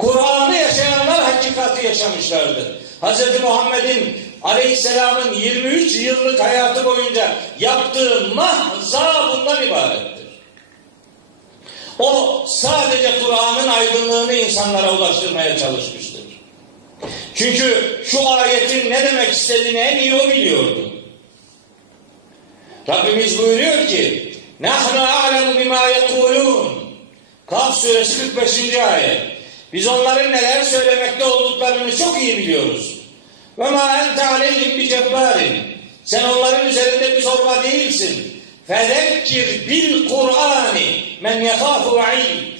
Kur'an'ı yaşayanlar hakikati yaşamışlardır. Hz. Muhammed'in Aleyhisselam'ın 23 yıllık hayatı boyunca yaptığı mahza bundan ibarettir. O sadece Kur'an'ın aydınlığını insanlara ulaştırmaya çalışmıştır. Çünkü şu ayetin ne demek istediğini en iyi o biliyordu. Rabbimiz buyuruyor ki Nahnu a'lemu bima yekulun Kaf suresi 45. ayet. Biz onların neler söylemekte olduklarını çok iyi biliyoruz. Ve ma ente aleyhim bi cebbarin. Sen onların üzerinde bir zorba değilsin. Fezekkir bil Kur'ani men yekâfu va'id.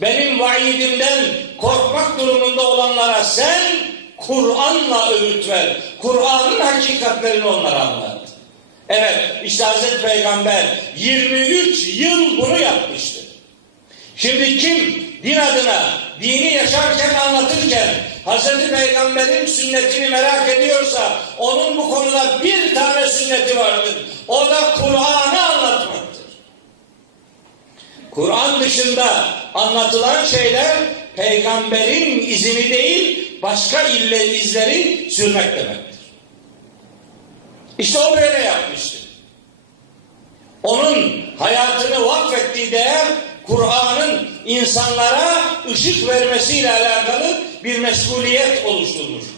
Benim vaidimden korkmak durumunda olanlara sen Kur'an'la öğüt ver. Kur'an'ın hakikatlerini onlara anlat. Evet işte Hazreti Peygamber 23 yıl bunu yapmıştır. Şimdi kim din adına dini yaşarken anlatırken Hazreti Peygamber'in sünnetini merak ediyorsa onun bu konuda bir tane sünneti vardır. O da Kur'an'ı anlatmaktır. Kur'an dışında anlatılan şeyler peygamberin izini değil başka ille izleri sürmek demektir. İşte o böyle yapmıştır. Onun hayatını vakfettiği değer Kur'an'ın insanlara ışık vermesiyle alakalı bir mesuliyet oluşturmuş.